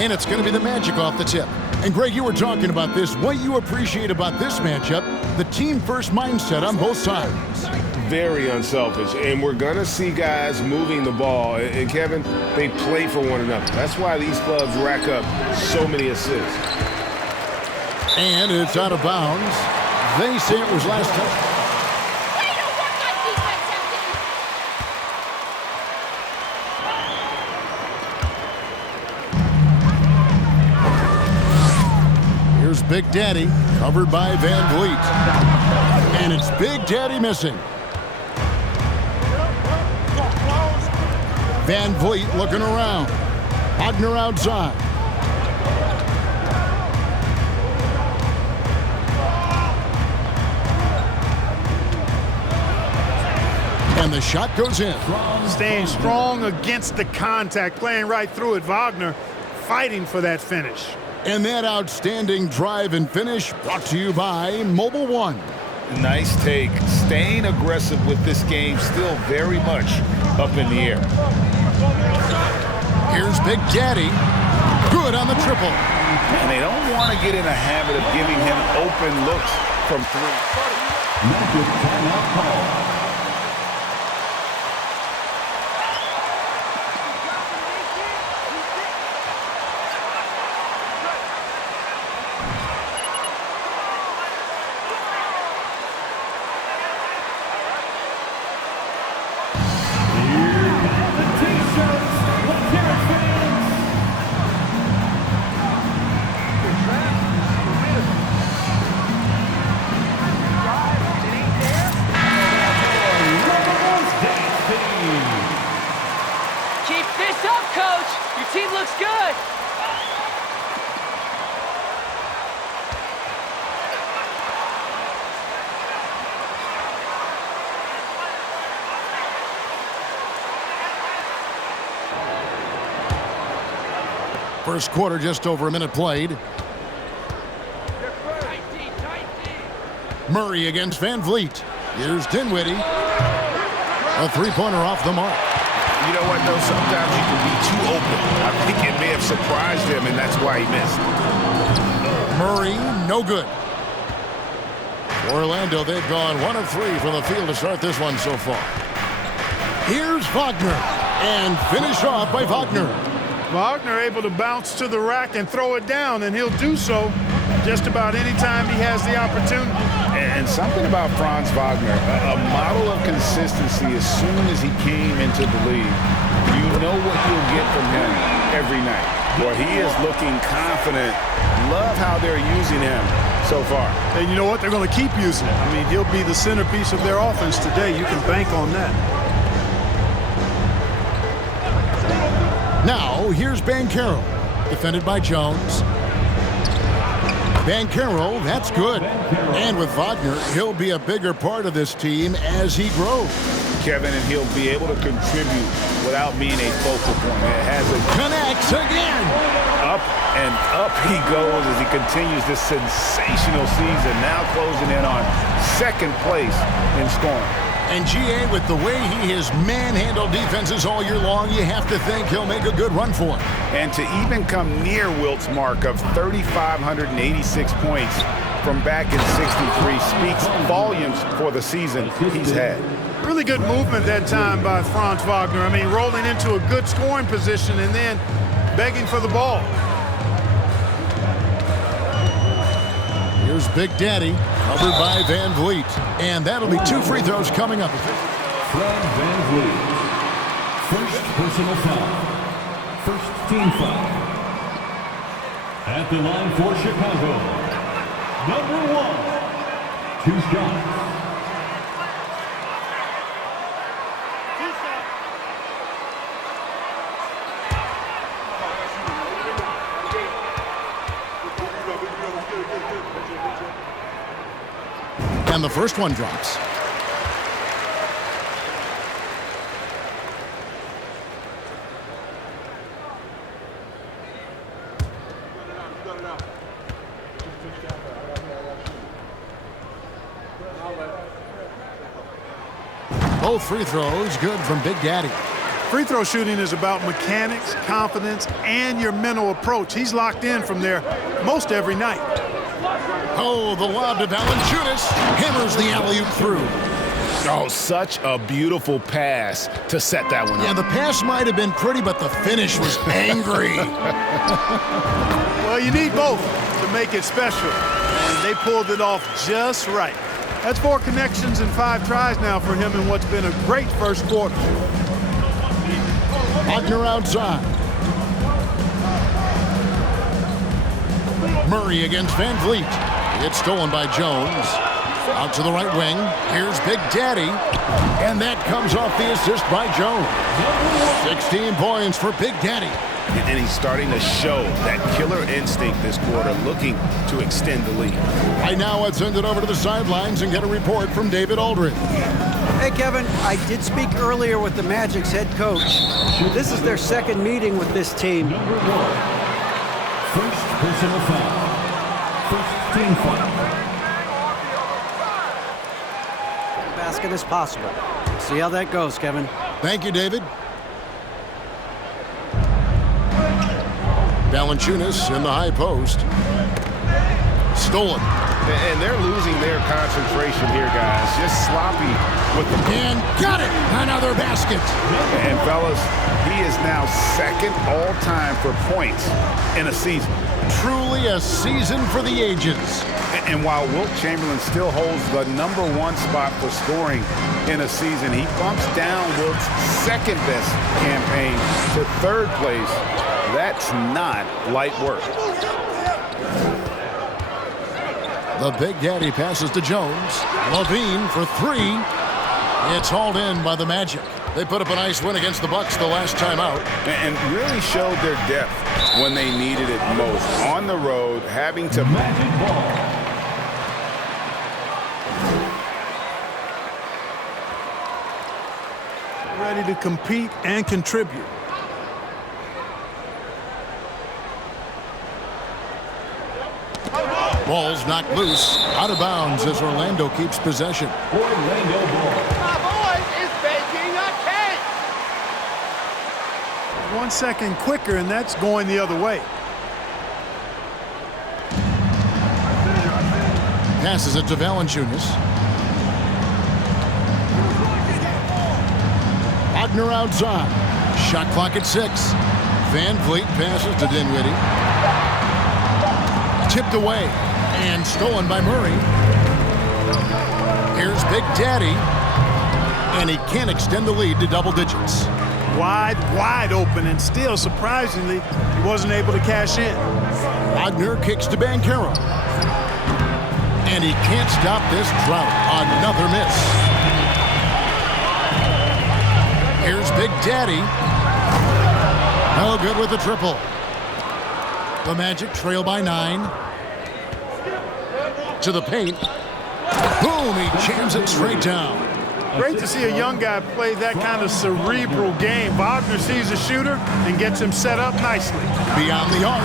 And it's going to be the Magic off the tip. And Greg, you were talking about this. What you appreciate about this matchup, the team-first mindset on both sides. Very unselfish, and we're going to see guys moving the ball. And Kevin, they play for one another. That's why these clubs rack up so many assists. And it's out of bounds. They say it was last touch. Here's Big Daddy, covered by Van Vliet. And it's Big Daddy missing. Van Vliet looking around. Wagner outside. And the shot goes in. Staying strong against the contact, playing right through it. Wagner fighting for that finish. And that outstanding drive and finish brought to you by Mobile One. Nice take. Staying aggressive with this game, still very much up in the air. Here's Big Daddy. Good on the triple. And they don't want to get in a habit of giving him open looks from three. Magic timeout call. First quarter, just over a minute played. Murray against Van Vliet. Here's Dinwiddie. A three-pointer off the mark. You know what, though? Sometimes you can be too open. I think it may have surprised him, and that's why he missed. Murray, no good. Orlando, they've gone 1 of 3 from the field to start this one so far. Here's Wagner. And finished off by Wagner. Wagner able to bounce to the rack and throw it down, and he'll do so just about any time he has the opportunity. And something about Franz Wagner, a model of consistency as soon as he came into the league. You know what you'll get from him every night. Boy, he is looking confident. Love how they're using him so far. And you know what? They're going to keep using it. I mean, he'll be the centerpiece of their offense today. You can bank on that. Now, here's Banchero, defended by Jones. Banchero, that's good. And with Wagner, he'll be a bigger part of this team as he grows. Kevin, and he'll be able to contribute without being a focal point. It has a connects again. Up and up he goes as he continues this sensational season, now closing in on second place in scoring. And GA, with the way he has manhandled defenses all year long, you have to think he'll make a good run for it. And to even come near Wilt's mark of 3,586 points from back in '63 speaks volumes for the season he's had. Really good movement that time by Franz Wagner. I mean, rolling into a good scoring position and then begging for the ball. Here's Big Daddy, covered by Van Vliet. And that'll be 2 free throws coming up. Fred Van Vliet. First personal foul. First team foul. At the line for Chicago. Number 1. 2 shots. And the first one drops. Both free throws good from Big Daddy. Free throw shooting is about mechanics, confidence, and your mental approach. He's locked in from there most every night. Oh, the lob to Valanciunas. Hammers the alley-oop through. Oh, such a beautiful pass to set that one Yeah, up. the pass might have been pretty, but the finish was angry. Well, you need both to make it special, and they pulled it off just right. That's 4 connections and 5 tries now for him in what's been a great first quarter. Wagner outside. Murray against Van Vliet. It's stolen by Jones. Out to the right wing. Here's Big Daddy. And that comes off the assist by Jones. 16 points for Big Daddy. And he's starting to show that killer instinct this quarter, looking to extend the lead. Right now, let's send it over to the sidelines and get a report from David Aldridge. Hey, Kevin, I did speak earlier with the Magic's head coach. This is their second meeting with this team. Number 1. First personal foul. First team foul. Basket as possible. See how that goes, Kevin. Thank you, David. Valanciunas in the high post. Stolen. And they're losing their concentration here, guys. Just sloppy with the... And got it! Another basket. And, fellas, he is now second all-time for points in a season. Truly a season for the ages. And while Wilt Chamberlain still holds the number 1 spot for scoring in a season, he bumps down Wilt's second-best campaign to 3rd place. That's not light work. The Big Daddy passes to Jones. Levine for 3. It's hauled in by the Magic. They put up a nice win against the Bucks the last time out. And really showed their depth when they needed it most. On the road, having to... Magic ball. Ready to compete and contribute. Ball's knocked loose. Out of bounds as Orlando keeps possession. Orlando ball. My boy is baking a cake. 1 second quicker, and that's going the other way. Passes it to Valanciunas. Wagner outside. Shot clock at 6. Van Vliet passes to Dinwiddie. Tipped away and stolen by Murray. Here's Big Daddy. And he can't extend the lead to double digits. Wide open, and still, surprisingly, he wasn't able to cash in. Wagner kicks to Banchero. And he can't stop this drought. Another miss. Here's Big Daddy. No good with the triple. The Magic trail by 9. To the paint. Boom, he jams it straight down. Great to see a young guy play that kind of cerebral game. Wagner sees a shooter and gets him set up nicely. Beyond the arc.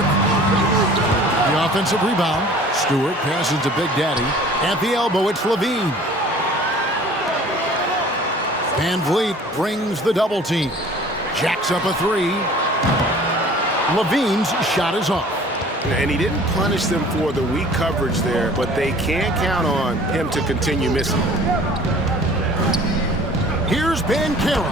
The offensive rebound. Stewart passes to Big Daddy. At the elbow, it's Levine. Van Vliet brings the double team. Jacks up a 3. Levine's shot is off. And he didn't punish them for the weak coverage there, but they can't count on him to continue missing. Here's Banchero.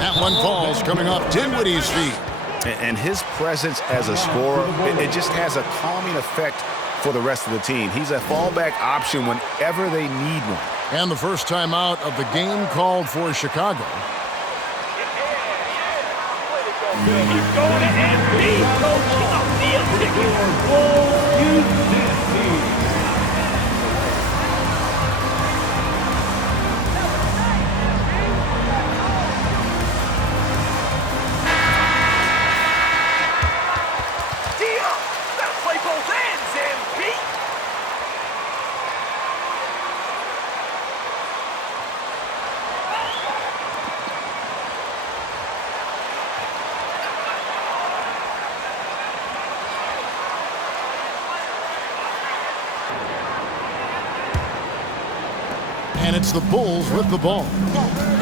That one falls coming off Dinwiddie's feet. And his presence as a scorer, it just has a calming effect for the rest of the team. He's a fallback option whenever they need one. And the first time out of the game called for Chicago. You're going to MB, coaching a field ticket. Deal. Gotta play both ends, MB. And it's the Bulls with the ball.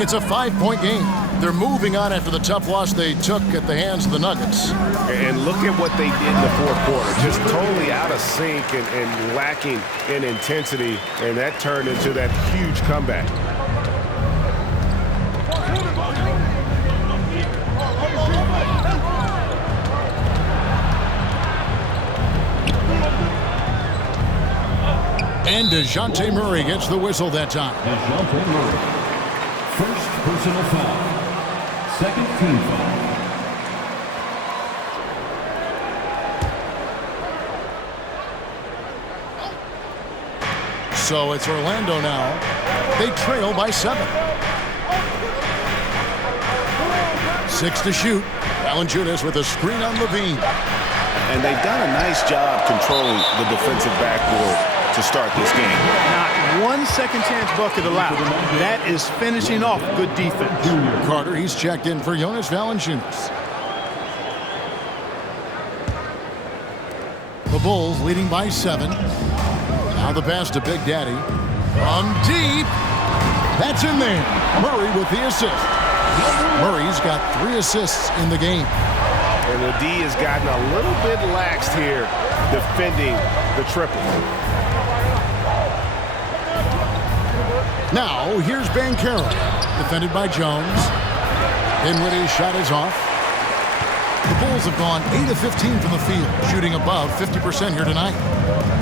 It's a 5-point game. They're moving on after the tough loss they took at the hands of the Nuggets. And look at what they did in the fourth quarter. Just totally out of sync and lacking in intensity. And that turned into that huge comeback. And DeJounte Murray gets the whistle that time. DeJounte Murray. First personal foul. Second team foul. So it's Orlando now. They trail by 7. 6 to shoot. Valanciunas with a screen on Levine. And they've done a nice job controlling the defensive backboard to start this game. Not one second chance bucket allowed. That is finishing off good defense. Carter, he's checked in for Jonas Valanciunas. The Bulls leading by 7. Now the pass to Big Daddy. From deep. That's in there. Murray with the assist. Murray's got 3 assists in the game. And the D has gotten a little bit laxed here defending the triple. Now, here's Banchero, defended by Jones. Dinwiddie's shot is off. The Bulls have gone 8 of 15 from the field, shooting above 50% here tonight.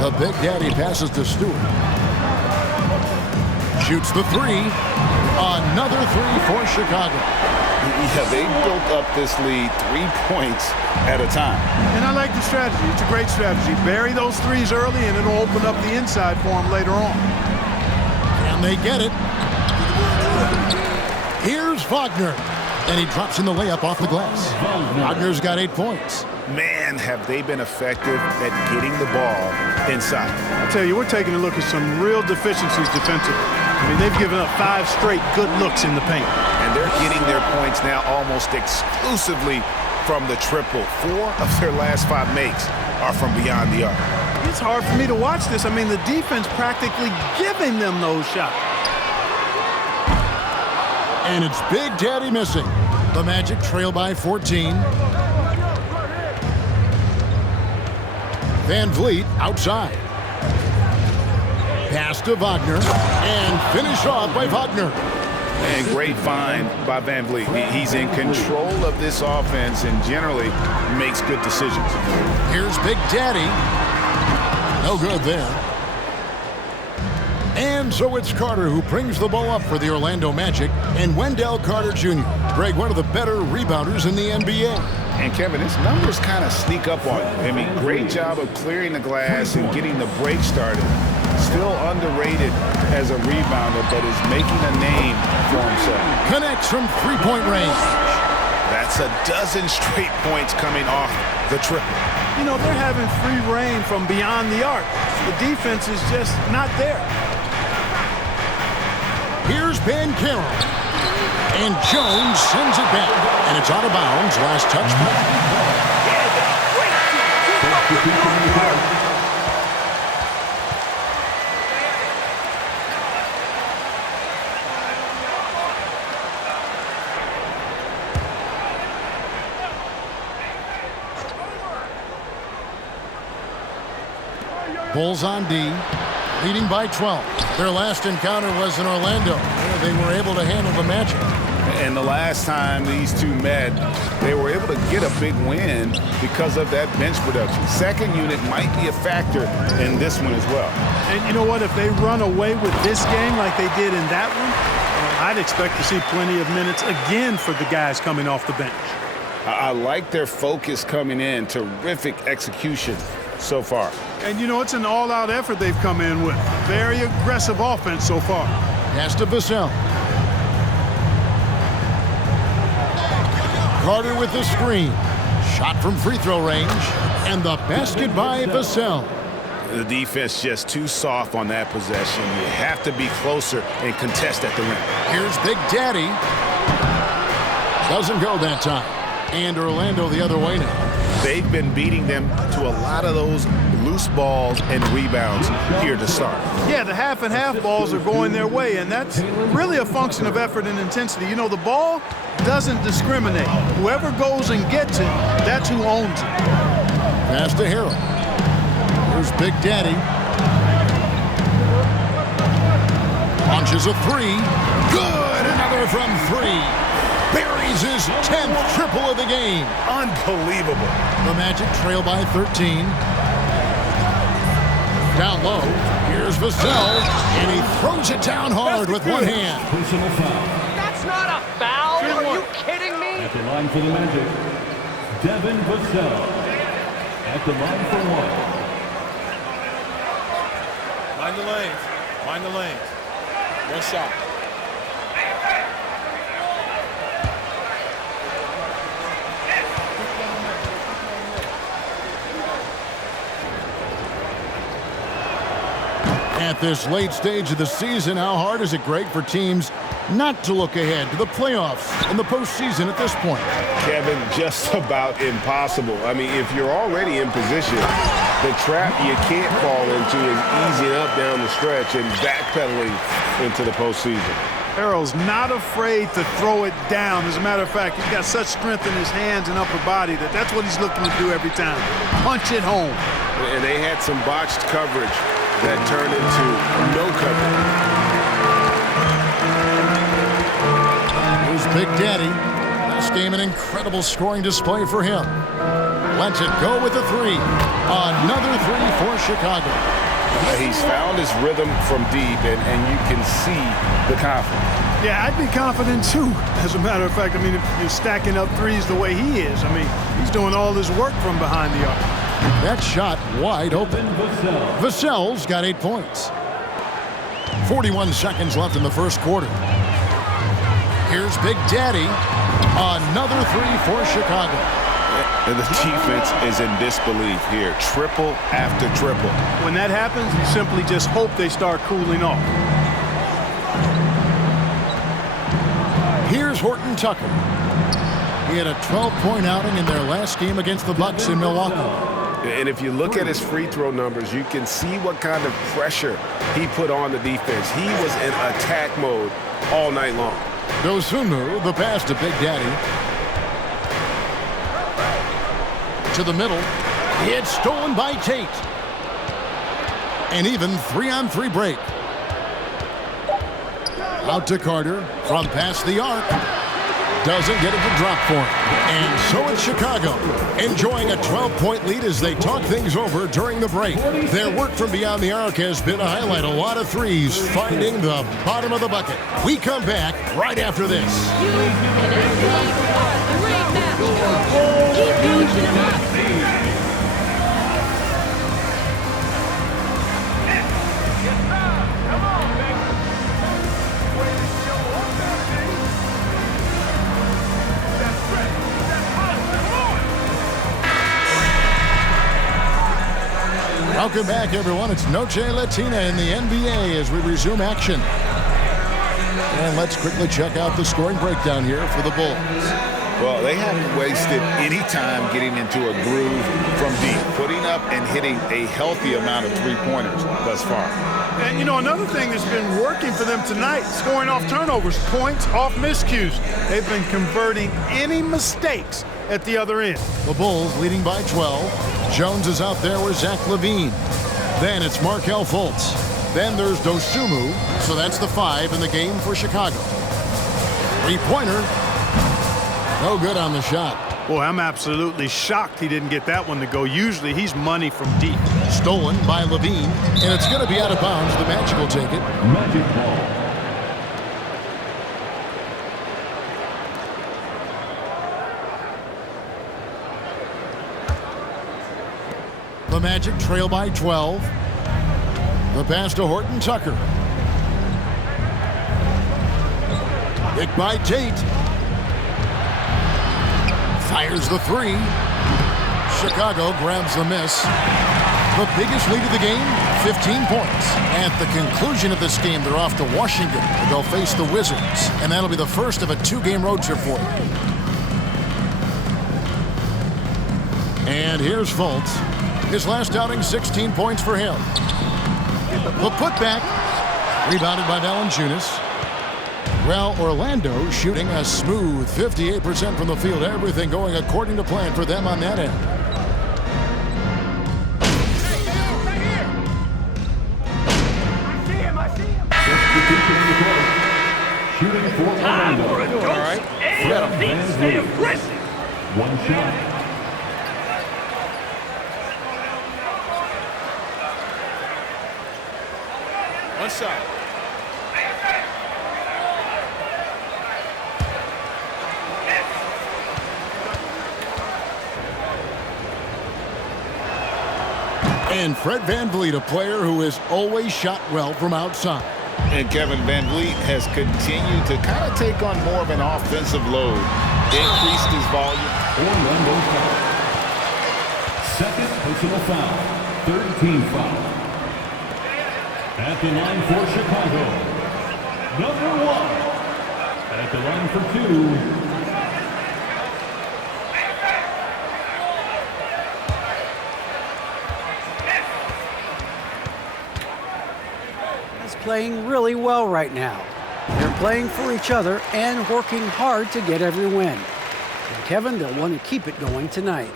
The Big Daddy passes to Stewart. Shoots the 3. Another 3 for Chicago. Yeah, they built up this lead 3 points at a time. And I like the strategy. It's a great strategy. Bury those threes early, and it'll open up the inside for them later on. And they get it. Here's Wagner. And he drops in the layup off the glass. Wagner's got 8 points. Man, have they been effective at getting the ball inside. I tell you, we're taking a look at some real deficiencies defensively. I mean, they've given up 5 straight good looks in the paint. And they're getting their points now almost exclusively from the triple. 4 of their last 5 makes are from beyond the arc. It's hard for me to watch this. I mean, the defense practically giving them those shots. And it's Big Daddy missing. The Magic trail by 14. Van Vliet outside. Pass to Wagner. And finish off by Wagner. And great find by Van Vliet. He's in control of this offense and generally makes good decisions. Here's Big Daddy. No good there. And so it's Carter who brings the ball up for the Orlando Magic, and Wendell Carter Jr., Greg, one of the better rebounders in the NBA. And Kevin, his numbers kind of sneak up on you. I mean, great job of clearing the glass and getting the break started. Still underrated as a rebounder, but is making a name for himself. Connects from three-point range. That's a dozen straight points coming off the triple. You know, they're having free reign from beyond the arc. The defense is just not there. Here's Banchero. And Jones sends it back. And it's out of bounds. Last touch. Bulls on D, leading by 12. Their last encounter was in Orlando, where they were able to handle the Magic. And the last time these two met, they were able to get a big win because of that bench production. Second unit might be a factor in this one as well. And you know what? If they run away with this game like they did in that one, I'd expect to see plenty of minutes again for the guys coming off the bench. I like their focus coming in. Terrific execution so far. And, you know, it's an all-out effort they've come in with. Very aggressive offense so far. Pass to Vassell. Carter with the screen. Shot from free throw range. And the basket by Vassell. The defense just too soft on that possession. You have to be closer and contest at the rim. Here's Big Daddy. Doesn't go that time. And Orlando the other way now. they've been beating them to a lot of those loose balls and rebounds here to start. Yeah, the half and half balls are going their way, and that's really a function of effort and intensity. You know, the ball doesn't discriminate. Whoever goes and gets it, that's who owns it. Pass to Harrell. Here's Big Daddy. Launches a three. Good! Another from three. Buries his 10th triple of the game. Unbelievable. The Magic trail by 13. Down low. Here's Vassell. And he throws it down hard with one hand. Personal foul. That's not a foul. Are you kidding me? At the line for the Magic, Devin Vassell. At the line for one. Mind the lanes. Mind the lanes. One shot. At this late stage of the season, how hard is it, Greg, for teams not to look ahead to the playoffs and the postseason at this point? Kevin, just about impossible. I mean, if you're already in position, the trap you can't fall into is easing up down the stretch and backpedaling into the postseason. Harrell's not afraid to throw it down. As a matter of fact, he's got such strength in his hands and upper body that's what he's looking to do every time. Punch it home. And they had some botched coverage that turned into no coverage. Here's Big Daddy. This game an incredible scoring display for him. Lets it go with a three. Another three for Chicago. He's found his rhythm from deep, and you can see the confidence. Yeah, I'd be confident too. As a matter of fact, I mean, if you're stacking up threes the way he is, I mean, he's doing all his work from behind the arc. That shot wide open. Vassell's got 8 points. 41 seconds left in the first quarter. Here's Big Daddy. Another three for Chicago. And the defense is in disbelief here. Triple after triple. When that happens, you simply just hope they start cooling off. Here's Horton Tucker. He had a 12-point outing in their last game against the Bucks in Milwaukee. And if you look at his free throw numbers, you can see what kind of pressure he put on the defense. He was in attack mode all night long. Dosunmu, the pass to Big Daddy. To the middle. It's stolen by Tate. An even 3-on-3 break. Out to Carter from past the arc. Doesn't get it to drop for him. And so it's Chicago, enjoying a 12-point lead as they talk things over during the break. Their work from beyond the arc has been to highlight a lot of threes, finding the bottom of the bucket. We come back right after this. Keep using them up. Welcome back, everyone. It's Noche Latina in the NBA as we resume action. And let's quickly check out the scoring breakdown here for the Bulls. Well, they haven't wasted any time getting into a groove from deep, putting up and hitting a healthy amount of three-pointers thus far. And, you know, another thing that's been working for them tonight, scoring off turnovers, points off miscues. They've been converting any mistakes at the other end. The Bulls leading by 12. Jones is out there with Zach LaVine. Then it's Markelle Fultz. Then there's Dosunmu. So that's the 5 in the game for Chicago. Three-pointer. No good on the shot. Boy, I'm absolutely shocked he didn't get that one to go. Usually he's money from deep. Stolen by LaVine. And it's going to be out of bounds. The Magic will take it. Magic ball. The Magic trail by 12. The pass to Horton Tucker. Picked by Tate. Fires the three. Chicago grabs the miss. The biggest lead of the game, 15 points. At the conclusion of this game, they're off to Washington. They'll face the Wizards, and that'll be the first of a 2-game road trip for them. And here's Fultz. His last outing, 16 points for him. The putback, rebounded by Valanciunas. Well, Orlando shooting a smooth 58% from the field. Everything going according to plan for them on that end. Shooting for Orlando. All right. Stay aggressive. One shot. One shot. And Fred VanVleet, a player who has always shot well from outside. And Kevin VanVleet has continued to kind of take on more of an offensive load. Increased his volume. Orlando foul. Second personal foul. Third team foul. At the line for Chicago, number 1. At the line for 2. Playing really well right now. They're playing for each other and working hard to get every win. And Kevin, they'll want to keep it going tonight.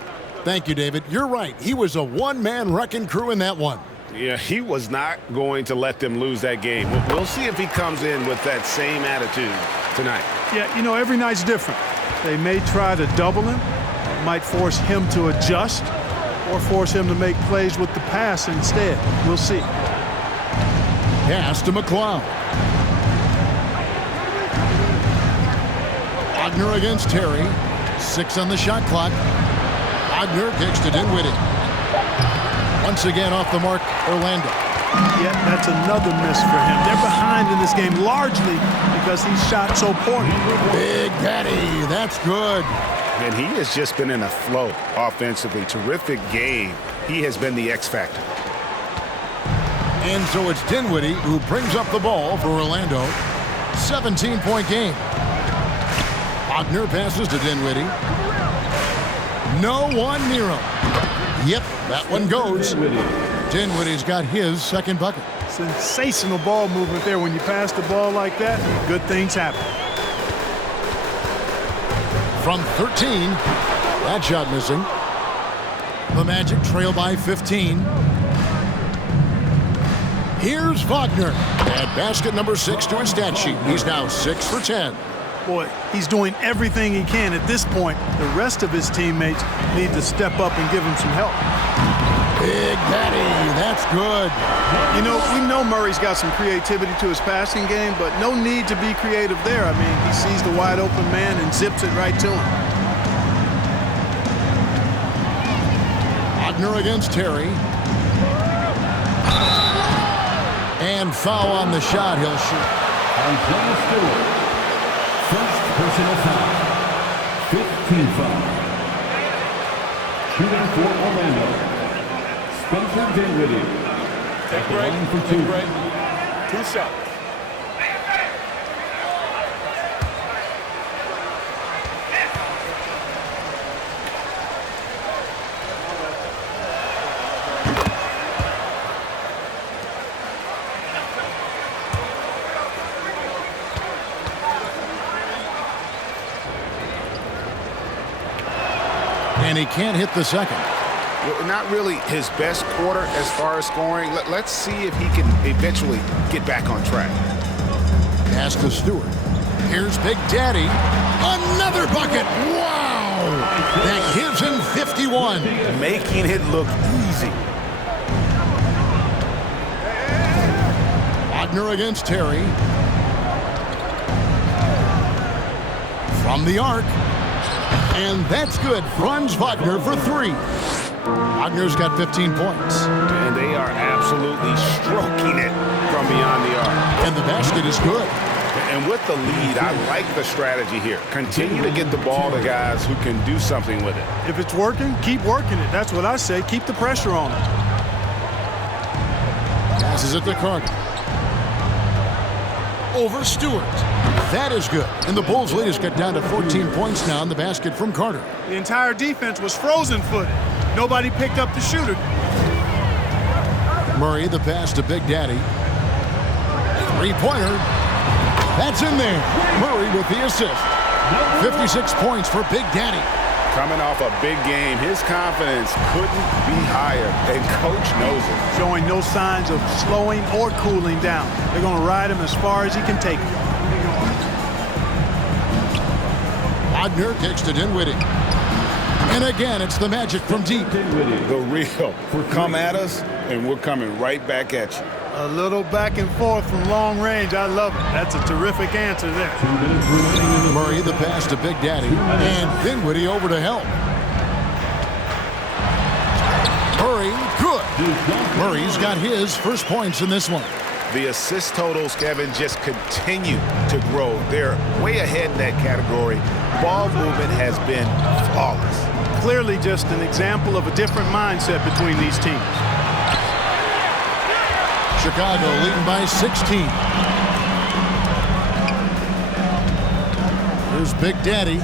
Thank you, David. You're right. He was a one-man wrecking crew in that one. Yeah, he was not going to let them lose that game. We'll see if he comes in with that same attitude tonight. Yeah, you know, every night's different. They may try to double him, might force him to adjust, or force him to make plays with the pass instead. We'll see. Pass to McCloud. Wagner against Terry. 6 on the shot clock. Wagner kicks to Dinwiddie. Once again off the mark, Orlando. Yeah, that's another miss for him. They're behind in this game largely because he shot so poorly. Big Daddy, that's good. And he has just been in a flow offensively. Terrific game. He has been the X factor. And so it's Dinwiddie who brings up the ball for Orlando. 17-point game. Wagner passes to Dinwiddie. No one near him. Yep, that one goes. Dinwiddie's got his second bucket. Sensational ball movement there. When you pass the ball like that, good things happen. From 13, that shot missing. The Magic trail by 15. Here's Wagner at basket number 6 to his stat sheet. He's now 6 for 10. Boy, he's doing everything he can at this point. The rest of his teammates need to step up and give him some help. Big Daddy, that's good. You know, we know Murray's got some creativity to his passing game, but no need to be creative there. I mean, he sees the wide open man and zips it right to him. Wagner against Terry. And foul on the shot. He'll shoot. Isaiah Stewart. First personal foul. 15 foul. Shooting for Orlando. Spencer Dinwiddie. Take the break. line for 2. Take break. 2 shots. And he can't hit the second. Well, not really his best quarter as far as scoring. Let's see if he can eventually get back on track. Pass to Stewart. Here's Big Daddy. Another bucket. Wow. That gives him 51. Making it look easy. Wagner against Terry. From the arc. And that's good. Franz Wagner for 3. Wagner's got 15 points. And they are absolutely stroking it from beyond the arc. And the basket is good. And with the lead, I like the strategy here. Continue to get the ball to guys who can do something with it. If it's working, keep working it. That's what I say. Keep the pressure on it. Passes it to Carter. Over Stewart. That is good. And the Bulls' lead has got down to 14 points now in the basket from Carter. The entire defense was frozen-footed. Nobody picked up the shooter. Murray, the pass to Big Daddy. Three-pointer. That's in there. Murray with the assist. 56 points for Big Daddy. Coming off a big game, his confidence couldn't be higher, and Coach knows it. Showing no signs of slowing or cooling down. They're going to ride him as far as he can take him. Wagner kicks to Dinwiddie. And again, it's the Magic from deep. The real. Come at us, and we're coming right back at you. A little back and forth from long range. I love it. That's a terrific answer there. Murray, the pass to Big Daddy. And Dinwiddie over to help. Murray, good. Murray's got his first points in this one. The assist totals, Kevin, just continue to grow. They're way ahead in that category. Ball movement has been flawless. Clearly just an example of a different mindset between these teams. Chicago leading by 16. Here's Big Daddy.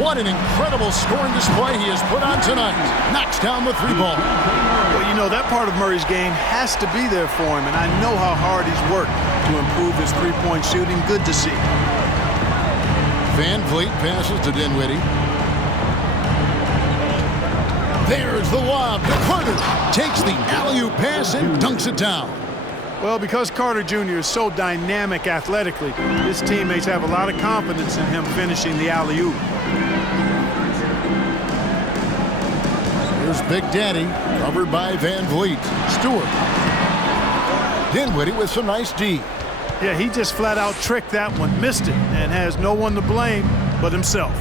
What an incredible scoring display he has put on tonight. Knocks down the three ball. Well, you know, that part of Murray's game has to be there for him, and I know how hard he's worked to improve his three-point shooting. Good to see. Van Vliet passes to Dinwiddie. There's the lob to Carter. Takes the alley-oop pass and dunks it down. Well, because Carter Jr. is so dynamic athletically, his teammates have a lot of confidence in him finishing the alley-oop. Here's Big Daddy, covered by Van Vliet. Stewart. Dinwiddie with some nice D. Yeah, he just flat out tricked that one, missed it, and has no one to blame but himself.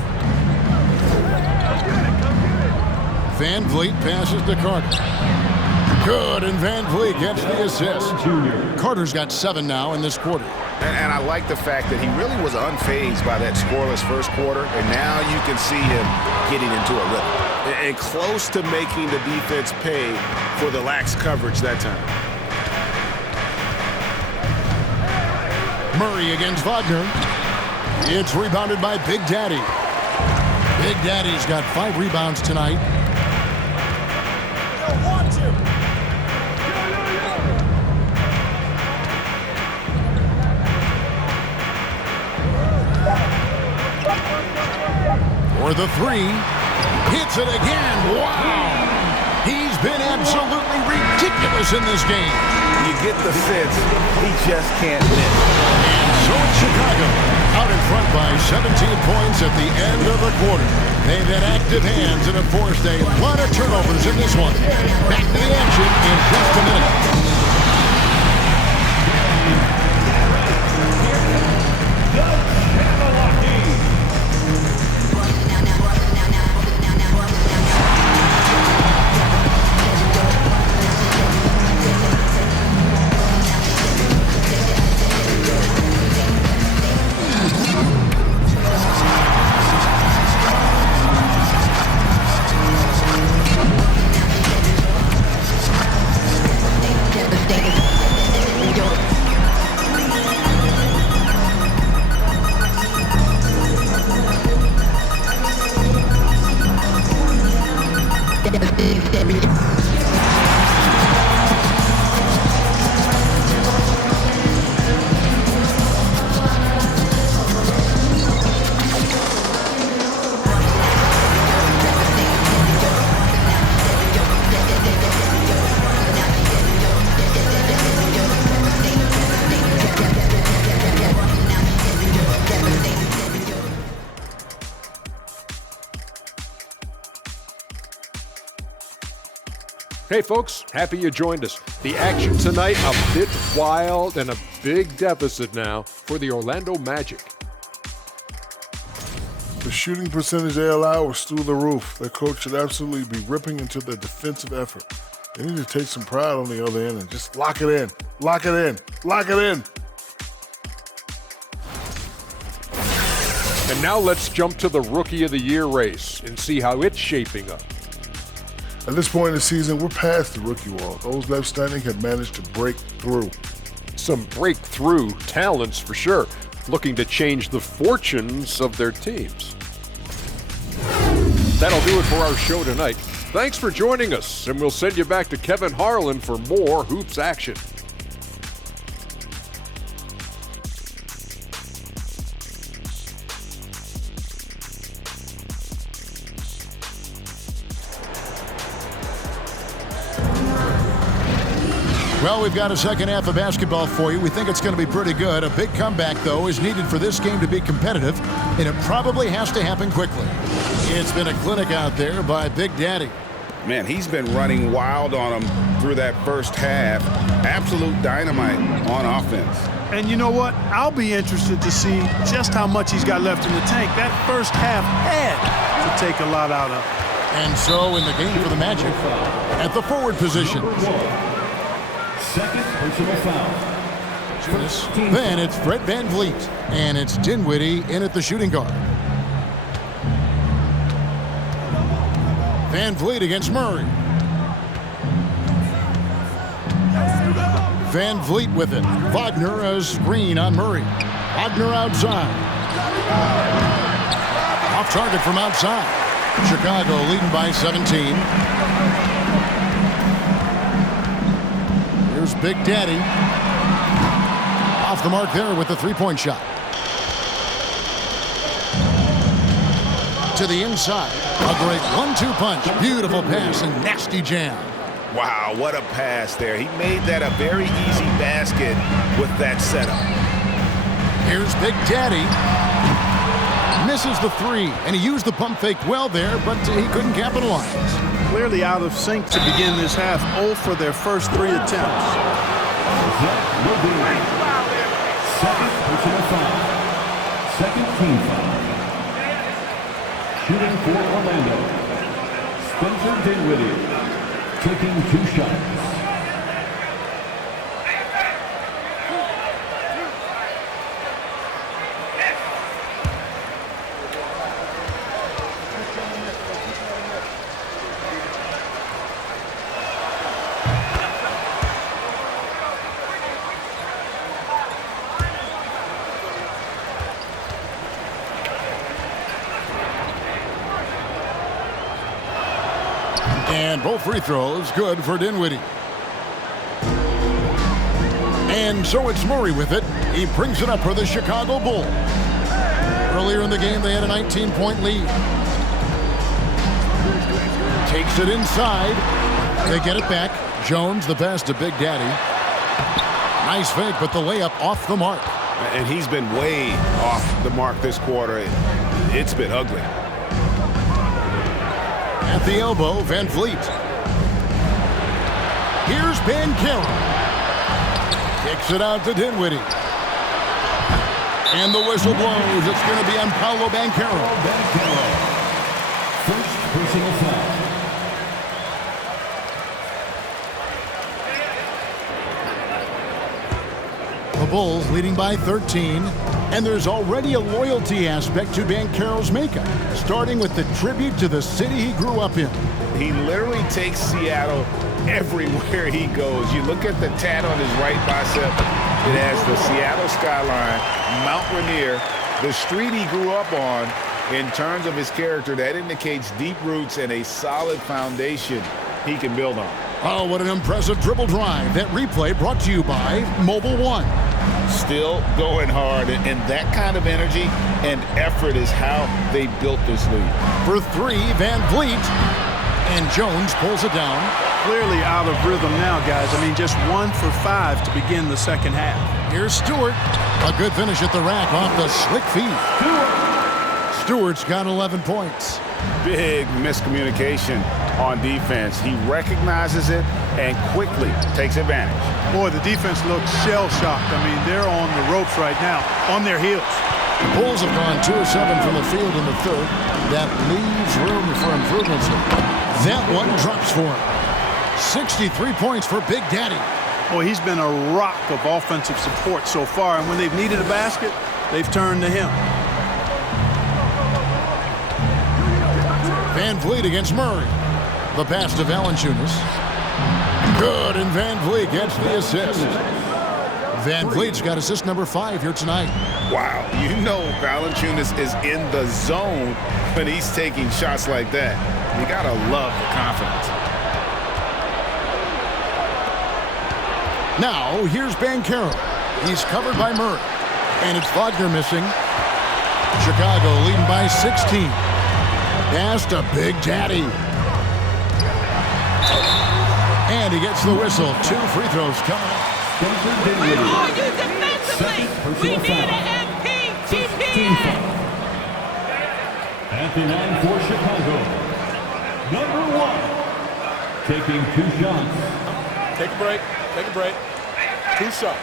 Van Vliet passes to Carter. Good, and Van Vliet gets the assist. Carter's got 7 now in this quarter. And I like the fact that he really was unfazed by that scoreless first quarter, and now you can see him getting into a rhythm. And close to making the defense pay for the lax coverage that time. Murray against Wagner. It's rebounded by Big Daddy. Big Daddy's got 5 rebounds tonight. For the 3, hits it again. Wow! He's been absolutely ridiculous in this game. You get the sense he just can't miss. And so it's Chicago, out in front by 17 points at the end of the quarter. They've had active hands and have forced a lot of turnovers in this one. Back to the action in just a minute. Hey folks, happy you joined us. The action tonight a bit wild and a big deficit now for the Orlando Magic. The shooting percentage they allow was through the roof. Their coach should absolutely be ripping into their defensive effort. They need to take some pride on the other end and just lock it in. Lock it in. Lock it in. And now let's jump to the Rookie of the Year race and see how it's shaping up. At this point in the season, we're past the rookie wall. Those left standing have managed to break through. Some breakthrough talents for sure, looking to change the fortunes of their teams. That'll do it for our show tonight. Thanks for joining us, and we'll send you back to Kevin Harlan for more hoops action. Well, we've got a second half of basketball for you. We think it's going to be pretty good. A big comeback, though, is needed for this game to be competitive, and it probably has to happen quickly. It's been a clinic out there by Big Daddy. Man, he's been running wild on him through that first half. Absolute dynamite on offense. And you know what? I'll be interested to see just how much he's got left in the tank. That first half had to take a lot out of him. And so in the game for the Magic, at the forward position. Second personal foul. Then it's Fred VanVleet, and it's Dinwiddie in at the shooting guard. VanVleet against Murray. VanVleet with it. Wagner as screen on Murray. Wagner outside. Off target from outside. Chicago leading by 17. Here's Big Daddy. Off the mark there with the three-point shot. To the inside. A great 1-2 punch. Beautiful pass and nasty jam. Wow, what a pass there. He made that a very easy basket with that setup. Here's Big Daddy. Misses the three, and he used the pump fake well there, but he couldn't capitalize. Clearly out of sync to begin this half. 0 for their first 3 attempts. That will be second personal foul. Second team foul. Shooting for Orlando, Spencer Dinwiddie, taking 2 shots. And both free throws good for Dinwiddie. And so it's Murray with it. He brings it up for the Chicago Bulls. Earlier in the game, they had a 19-point lead. Takes it inside. They get it back. Jones, the pass to Big Daddy. Nice fake, but the layup off the mark. And he's been way off the mark this quarter. It's been ugly. At the elbow, VanVleet. Here's Banchero. Kicks it out to Dinwiddie. And the whistle blows. It's going to be on Paolo Banchero. First personal foul. The Bulls leading by 13. And there's already a loyalty aspect to Banchero's makeup, starting with the tribute to the city he grew up in. He literally takes Seattle everywhere he goes. You look at the tat on his right bicep. It has the Seattle skyline, Mount Rainier, the street he grew up on. In terms of his character, that indicates deep roots and a solid foundation he can build on. Oh, what an impressive dribble drive. That replay brought to you by Mobile One. Still going hard, and that kind of energy and effort is how they built this league. For 3, VanVleet. And Jones pulls it down. Clearly out of rhythm now, guys. I mean, just 1 for 5 to begin the second half. Here's Stewart. A good finish at the rack off the slick feed. Stewart's got 11 points. Big miscommunication on defense. He recognizes it and quickly takes advantage. Boy, the defense looks shell-shocked. I mean, they're on the ropes right now, on their heels. The Bulls have gone 2 of 7 from the field in the third. That leaves room for improvements. That one drops for him. 63 points for Big Daddy. Boy, he's been a rock of offensive support so far, and when they've needed a basket, they've turned to him. VanVleet against Murray. The pass to Valanciunas. Good, and VanVleet gets the assist. VanVleet's got assist number 5 here tonight. Wow, you know Valanciunas is in the zone when he's taking shots like that. You got to love the confidence. Now, here's Banchero. He's covered by Murray. And it's Wagner missing. Chicago leading by 16. Pass to Big Daddy. And he gets the whistle. 2 free throws coming up. Where are you defensively? We need an MPGP. At the line for Chicago, number 1, taking 2 shots. Take a break. Take a break. 2 shots.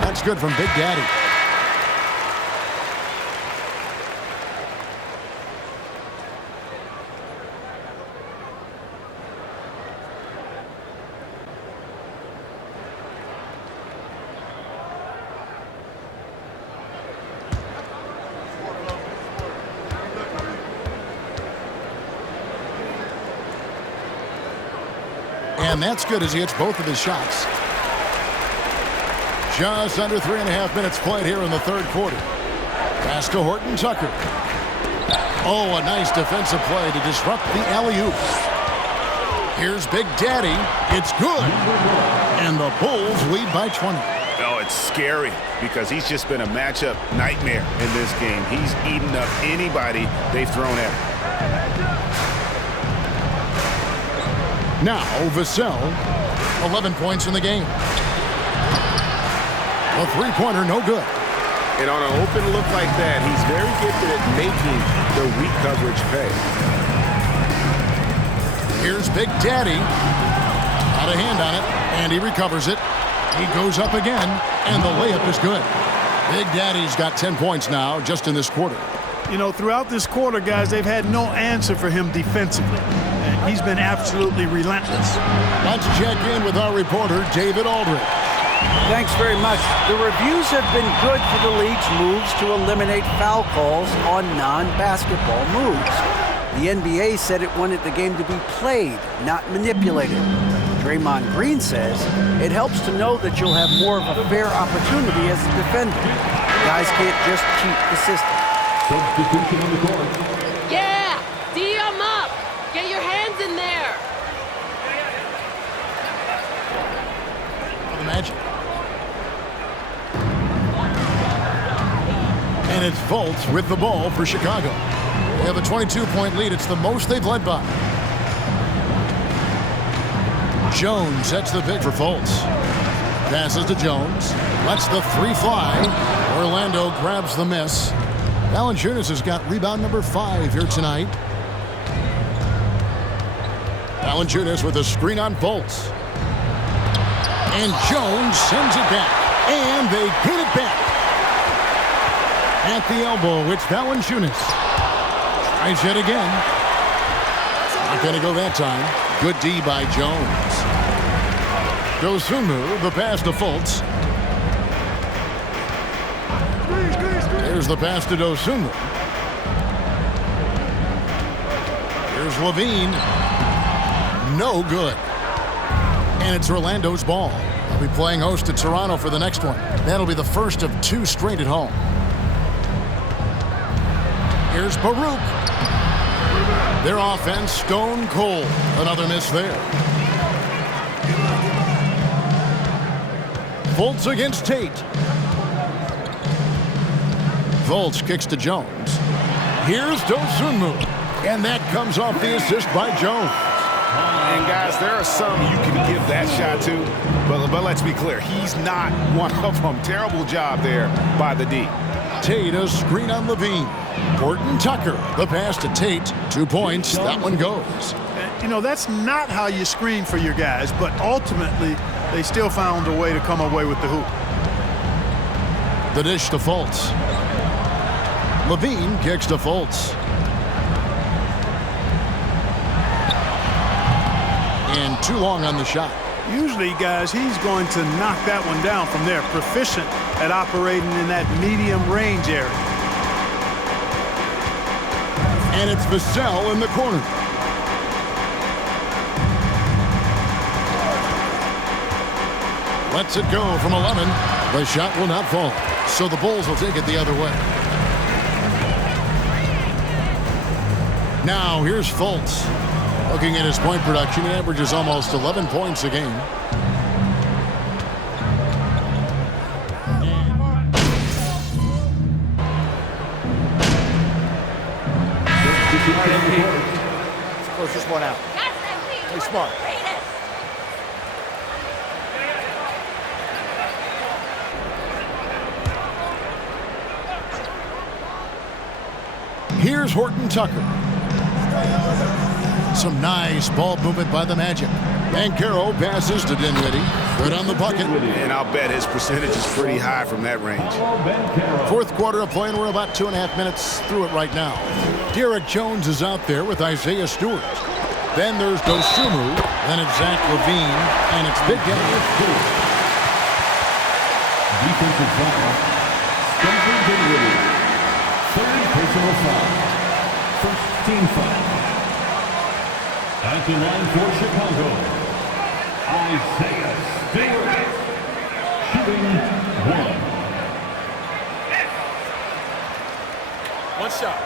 That's good from Big Daddy. And that's good as he hits both of his shots. Just under 3.5 minutes played here in the third quarter. Pass to Horton Tucker. Oh, a nice defensive play to disrupt the alley-oop. Here's Big Daddy. It's good. And the Bulls lead by 20. Oh, it's scary because he's just been a matchup nightmare in this game. He's eaten up anybody they've thrown at him. Now, Vassell, 11 points in the game. A three-pointer, no good. And on an open look like that, he's very gifted at making the weak coverage pay. Here's Big Daddy. Got a hand on it, and he recovers it. He goes up again, and the layup is good. Big Daddy's got 10 points now just in this quarter. You know, throughout this quarter, guys, they've had no answer for him defensively. And he's been absolutely relentless. Let's check in with our reporter, David Aldridge. Thanks very much. The reviews have been good for the league's moves to eliminate foul calls on non-basketball moves. The NBA said it wanted the game to be played, not manipulated. Draymond Green says it helps to know that you'll have more of a fair opportunity as a defender. Guys can't just cheat the system. Substitution on the court. Yeah! D 'em up! Get your hands in there! The Magic. And it's Fultz with the ball for Chicago. They have a 22-point lead. It's the most they've led by. Jones sets the pick for Fultz. Passes to Jones. Lets the three fly. Orlando grabs the miss. Valanciunas has got rebound number 5 here tonight. Valanciunas with a screen on Fultz. And Jones sends it back. And they get it back. At the elbow, it's Valanciunas. Tries yet again. Not going to go that time. Good D by Jones. Dosunmu, the pass to Fultz. Here's the pass to Dosunmu. Here's Levine. No good. And it's Orlando's ball. They'll be playing host to Toronto for the next one. That'll be the first of 2 straight at home. Here's Baruch. Their offense stone cold. Another miss there. Fultz against Tate. Fultz kicks to Jones. Here's Dosunmu. And that comes off the assist by Jones. And guys, there are some you can give that shot to, but let's be clear, he's not one of them. Terrible job there by the D. Tate, a screen on Levine. Horton Tucker, the pass to Tate. 2 points, that one goes. You know, that's not how you screen for your guys, but ultimately, they still found a way to come away with the hoop. The dish to Fultz. Levine kicks to Fultz. And too long on the shot. Usually, guys, he's going to knock that one down from there. Proficient at operating in that medium range area. And it's Vassell in the corner. Lets it go from 11. The shot will not fall, so the Bulls will take it the other way. Now here's Fultz. Looking at his point production, he averages almost 11 points a game. Let's close this one out. Play smart. Here's Horton Tucker. Some nice ball movement by the Magic. Banchero passes to Dinwiddie. Good on the bucket. And I'll bet his percentage is pretty high from that range. Fourth quarter of play, and we're about 2.5 minutes through it right now. Derek Jones is out there with Isaiah Stewart. Then there's Dosunmu. Then it's Zach LaVine. And it's Big Daddy. Defensive foul. Spencer Dinwiddie. Third personal foul. First team foul. At the line for Chicago, Isaiah Stewart. Shooting one. One shot.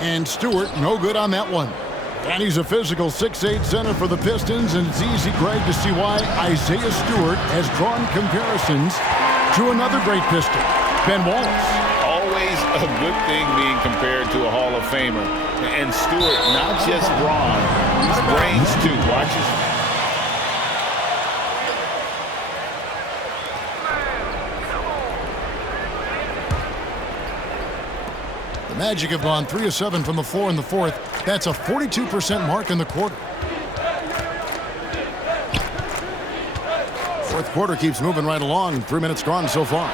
And Stewart, no good on that one. And he's a physical 6'8" center for the Pistons, and it's easy, Greg, to see why Isaiah Stewart has drawn comparisons to another great Piston, Ben Wallace. Always a good thing being compared to a Hall of Famer. And Stewart, not just brawn, he's brains too. Watch his... The Magic have gone 3 of 7 from the floor in the fourth. That's a 42% mark in the quarter. Fourth quarter keeps moving right along. 3 minutes gone so far.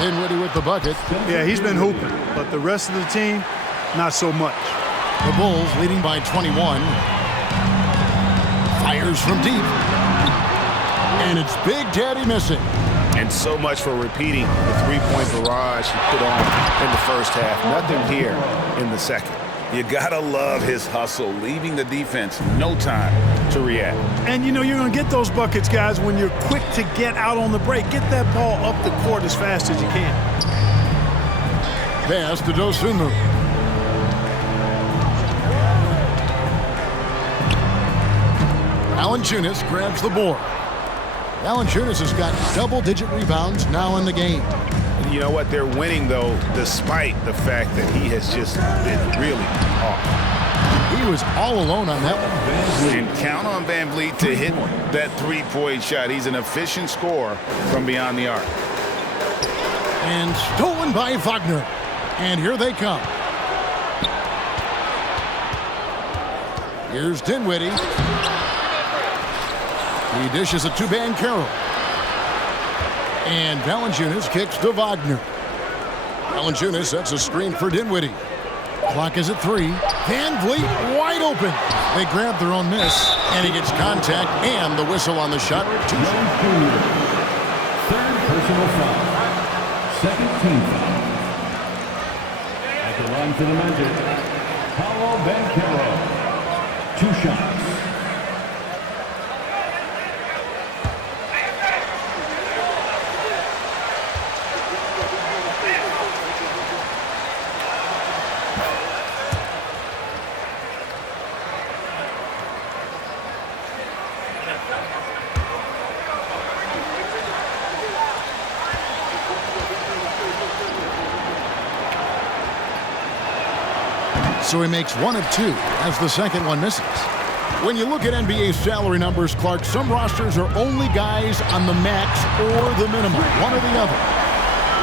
Dinwiddie with the bucket. Yeah, he's been hooping, but the rest of the team, not so much. The Bulls leading by 21. Fires from deep. And it's Big Daddy missing. And so much for repeating the three-point barrage he put on in the first half. Nothing here in the second. You gotta love his hustle, leaving the defense no time to react. And you know you're gonna get those buckets, guys, when you're quick to get out on the break. Get that ball up the court as fast as you can. Pass to Dosunmu. Valanciunas grabs the board. Valanciunas has got double-digit rebounds now in the game. You know what? They're winning, though, despite the fact that he has just been really off. He was all alone on that one. And count on Van Vliet to hit that three-point shot. He's an efficient scorer from beyond the arc. And stolen by Wagner. And here they come. Here's Dinwiddie. He dishes it to Banchero. And Valanciunas kicks to Wagner. Valanciunas sets a screen for Dinwiddie. Clock is at 3. Van Vliet wide open. They grab their own miss, and he gets contact and the whistle on the shot. Third personal foul. Second team foul. At the line for the Magic, Paolo Banchero. 2 shots. So he makes 1 of 2 as the second one misses. When you look at NBA salary numbers, Clark, some rosters are only guys on the max or the minimum, one or the other.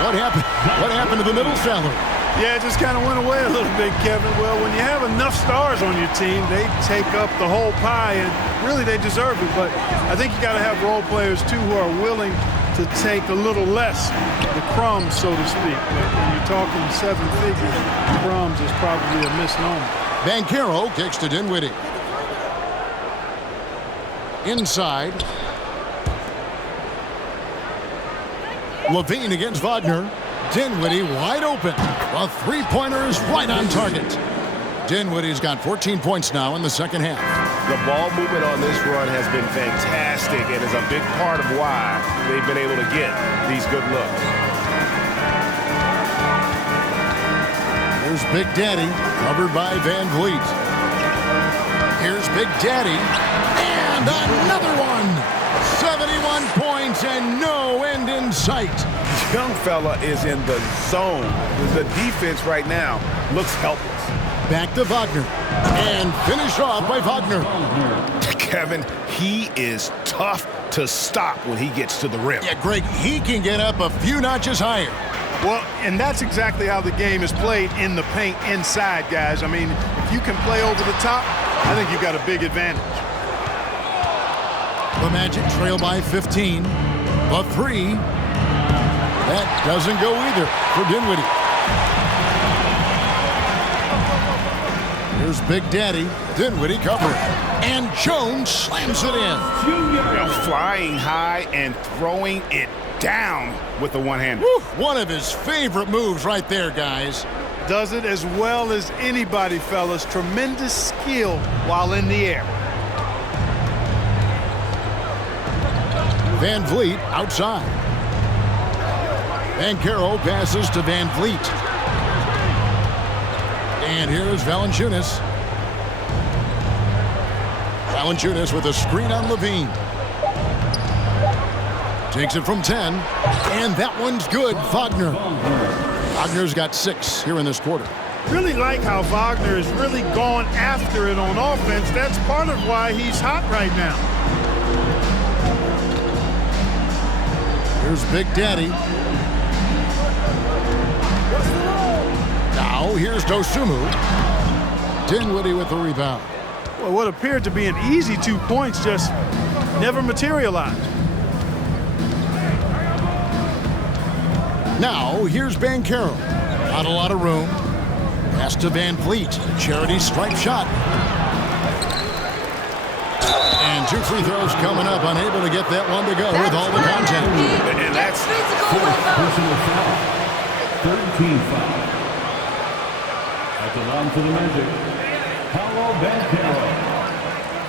What happened? What happened to the middle salary? Yeah, it just kind of went away a little bit, Kevin. Well, when you have enough stars on your team, they take up the whole pie, and really they deserve it. But I think you got to have role players, too, who are willing to take a little less, the crumbs, so to speak. But when you're talking 7 figures, crumbs is probably a misnomer. Banchero kicks to Dinwiddie. Inside. Levine against Wagner. Dinwiddie wide open. A three-pointer is right on target. Dinwiddie's got 14 points now in the second half. The ball movement on this run has been fantastic and is a big part of why they've been able to get these good looks. Here's Big Daddy, covered by Van Vliet. Here's Big Daddy, and another one! 71 points and no end in sight. Young fella is in the zone. The defense right now looks helpless. Back to Wagner, and finished off by Wagner. Kevin, he is tough to stop when he gets to the rim. Yeah, Greg, he can get up a few notches higher. Well, and that's exactly how the game is played in the paint inside, guys. I mean, if you can play over the top, I think you've got a big advantage. The Magic trail by 15. The three. That doesn't go either for Dinwiddie. Here's Big Daddy. Dinwiddie covering. And Jones slams it in. Flying high and throwing it down with the one-hander. One of his favorite moves right there, guys. Does it as well as anybody, fellas. Tremendous skill while in the air. Van Vliet outside. Banchero passes to Van Vliet. And here's Valanciunas. Valanciunas with a screen on Levine. Takes it from 10. And that one's good. Wagner. Wagner's got 6 here in this quarter. Really like how Wagner has really gone after it on offense. That's part of why he's hot right now. Here's Big Daddy. Now here's Dosunmu. Dinwiddie with the rebound. Well, what appeared to be an easy 2 points just never materialized. Now here's Banchero. Not a lot of room. Pass to Van Vliet. Charity stripe shot. And 2 free throws coming up. Unable to get that one to go with all the contact. And that's fourth personal foul. 13 foul. At the line for the Magic, Paolo Banchero.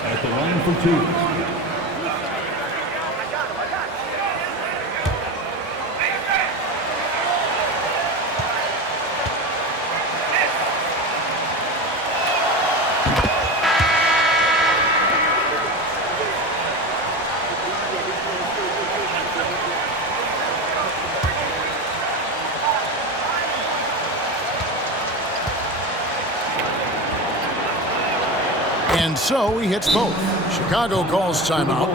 At the line for 2. And so he hits both. Chicago calls timeout.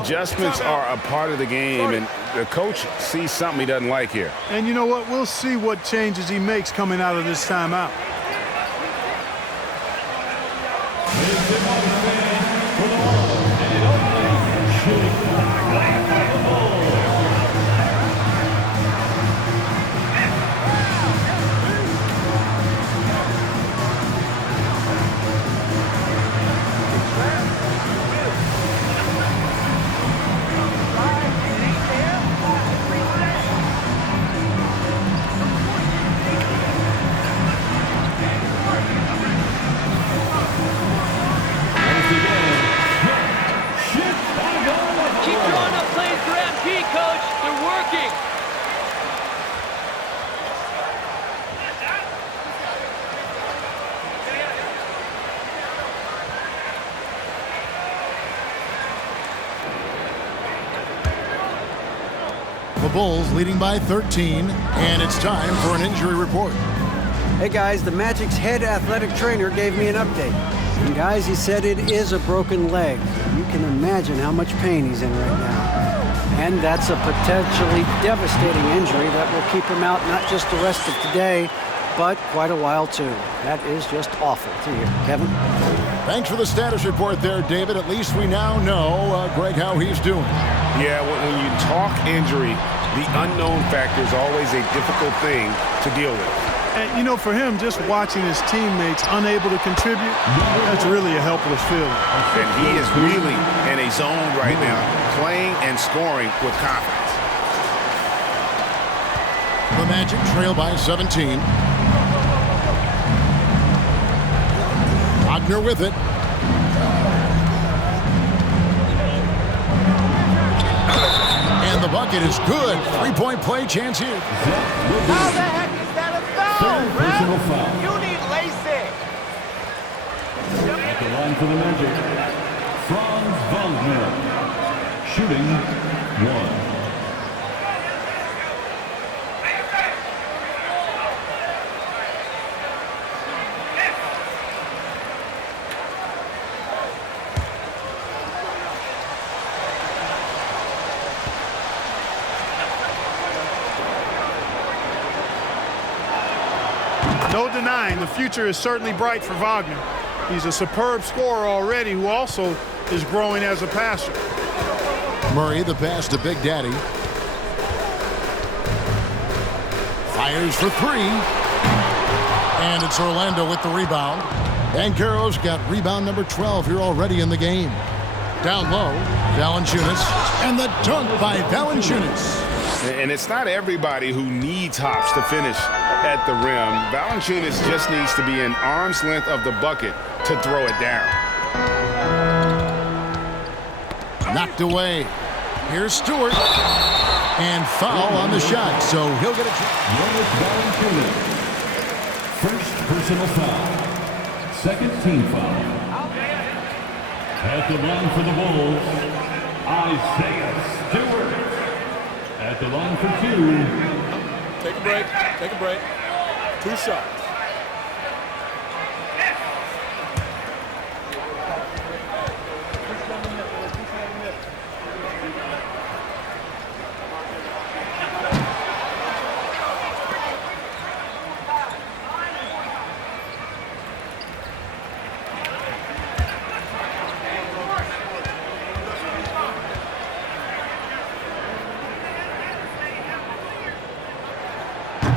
Adjustments are a part of the game, and the coach sees something he doesn't like here. And you know what? We'll see what changes he makes coming out of this timeout. The Bulls leading by 13, and it's time for an injury report. Hey guys, the Magic's head athletic trainer gave me an update. And guys, he said it is a broken leg. You can imagine how much pain he's in right now. And that's a potentially devastating injury that will keep him out not just the rest of today, but quite a while too. That is just awful to hear. Kevin? Thanks for the status report there, David. At least we now know, Greg, how he's doing. Yeah, when you talk injury, the unknown factor is always a difficult thing to deal with. And, you know, for him, just watching his teammates unable to contribute, that's really a helpless feeling. And he is really in a zone right now, playing and scoring with confidence. The Magic trail by 17. Wagner with it. And the bucket is good. Three-point play chance here. How the heck is that a foul, Personal ref? foul. You need LASIK. At the line for the Magic, Franz Wagner, shooting 1. No denying, the future is certainly bright for Wagner. He's a superb scorer already who also is growing as a passer. Murray, the pass to Big Daddy. Fires for three. And it's Orlando with the rebound. Banchero's got rebound number 12 here already in the game. Down low, Valanciunas. And the dunk by Valanciunas. And it's not everybody who needs hops to finish at the rim. Valanciunas just needs to be an arm's length of the bucket to throw it down. Knocked away. Here's Stewart. And foul on the shot, so he'll get a Jonas Valanciunas. First personal foul. Second team foul. At the line for the Bulls, Isaiah Stewart. At the line for 2. Take a break. Take a break. 2 shots.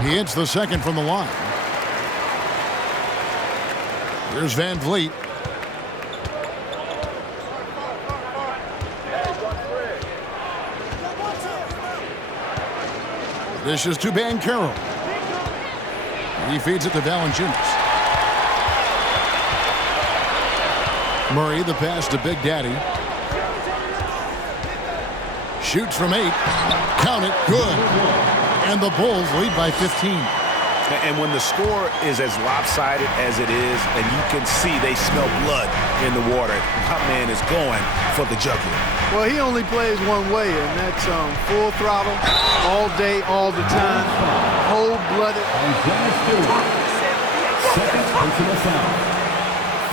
He hits the second from the line. Here's Van Vliet. This is to Banchero. He feeds it to Valanciunas. Murray, the pass to Big Daddy. Shoots from 8. Count it. Good. And the Bulls lead by 15. And when the score is as lopsided as it is, and you can see they smell blood in the water, my man is going for the jugular. Well, he only plays one way, and that's full throttle, all day, all the time, cold-blooded. Isaiah Stewart. Second personal foul.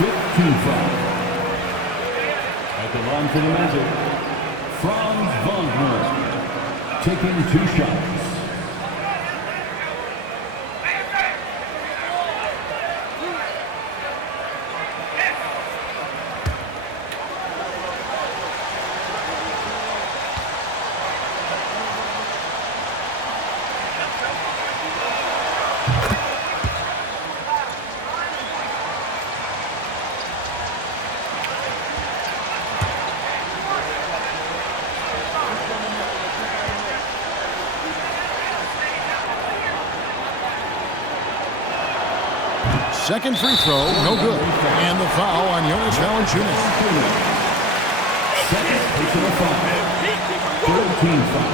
15 foul. At the line for the Magic, Franz Wagner. Taking 2 shots. Second free throw, no good. And the foul on Jonas Valanciunas. Second personal foul. 13 foul.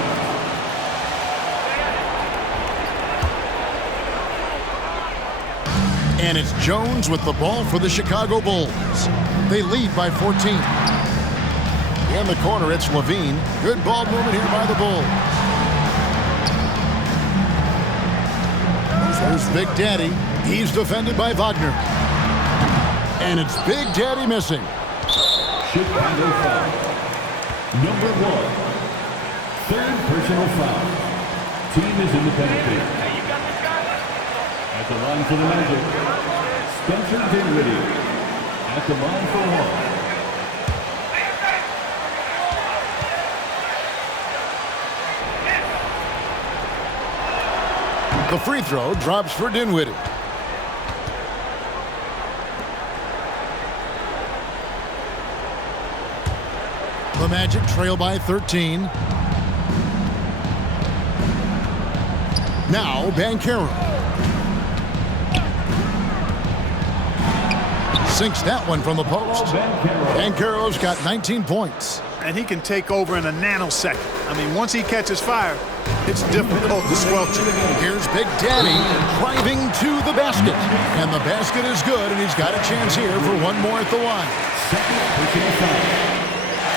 And it's Jones with the ball for the Chicago Bulls. They lead by 14. In the corner, it's Levine. Good ball movement here by the Bulls. There's Big Daddy. He's defended by Wagner. And it's Big Daddy missing. Chicago foul. Number 1. Third personal foul. Team is in the penalty. At the line for the Magic, Spencer Dinwiddie. At the line for 1. The free throw drops for Dinwiddie. The Magic trail by 13. Now Banchero. Sinks that one from the post. Banchero's got 19 points. And he can take over in a nanosecond. I mean, once he catches fire, it's difficult to squelch it. Here's Big Daddy driving to the basket. And the basket is good, and he's got a chance here for one more at the line. Second personal foul.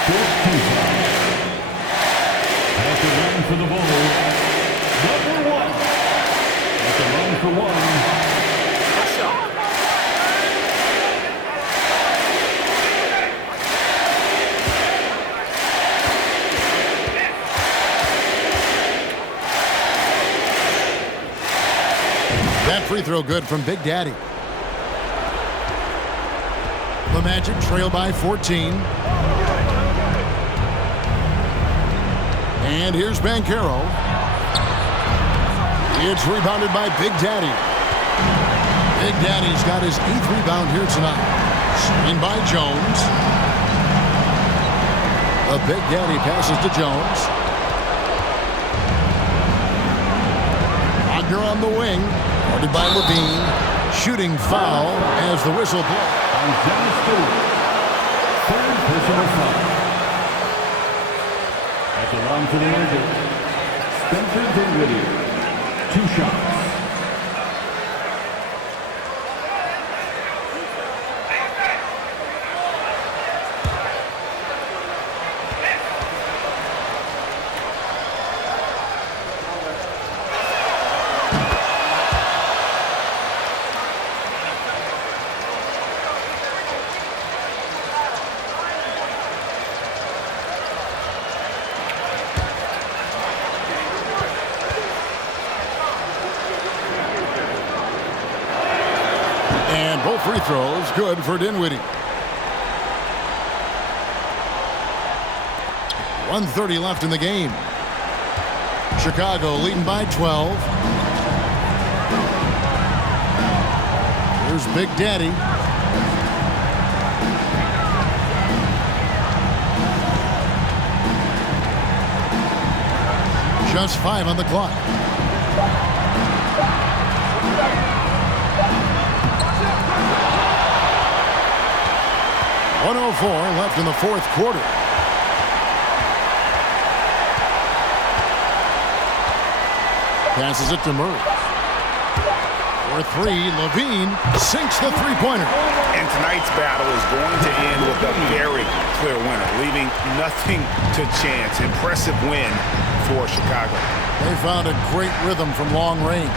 14 foul. At the line for the Bulls, number 1. At the line for 1. That free throw good from Big Daddy. The Magic trail by 14. And here's Banchero. It's rebounded by Big Daddy. Big Daddy's got his 8th rebound here tonight. Screen by Jones. The Big Daddy passes to Jones. Wagner on the wing. Guarded by Levine. Shooting foul as the whistle blows. Dennis Stewart. Third personal foul. At the line for the Magic, Spencer Dinwiddie. 2 shots. And both free throws good for Dinwiddie. 1:30 left in the game. Chicago leading by 12. Here's Big Daddy. Just 5 on the clock. .104 left in the 4th quarter. Passes it to Murray. For 3, Levine sinks the three-pointer. And tonight's battle is going to end with a very clear winner, leaving nothing to chance. Impressive win for Chicago. They found a great rhythm from long range.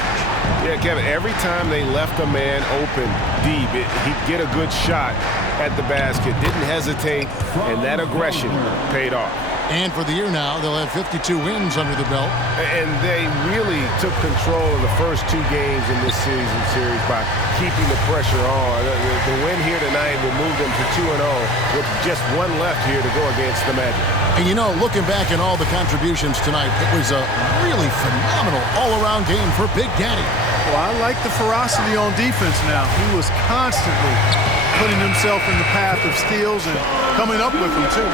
Yeah, Kevin, every time they left a man open deep, he'd get a good shot at the basket. Didn't hesitate, and that aggression paid off. And for the year now, they'll have 52 wins under the belt. And they really took control of the first 2 games in this series by keeping the pressure on. The win here tonight will move them to 2-0 with just 1 left here to go against the Magic. And you know, looking back at all the contributions tonight, it was a really phenomenal all-around game for Big Daddy. Well, I like the ferocity on defense now. He was constantly putting himself in the path of steals and coming up with them, too.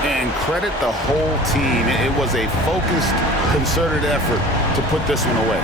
And credit the whole team. It was a focused, concerted effort to put this one away.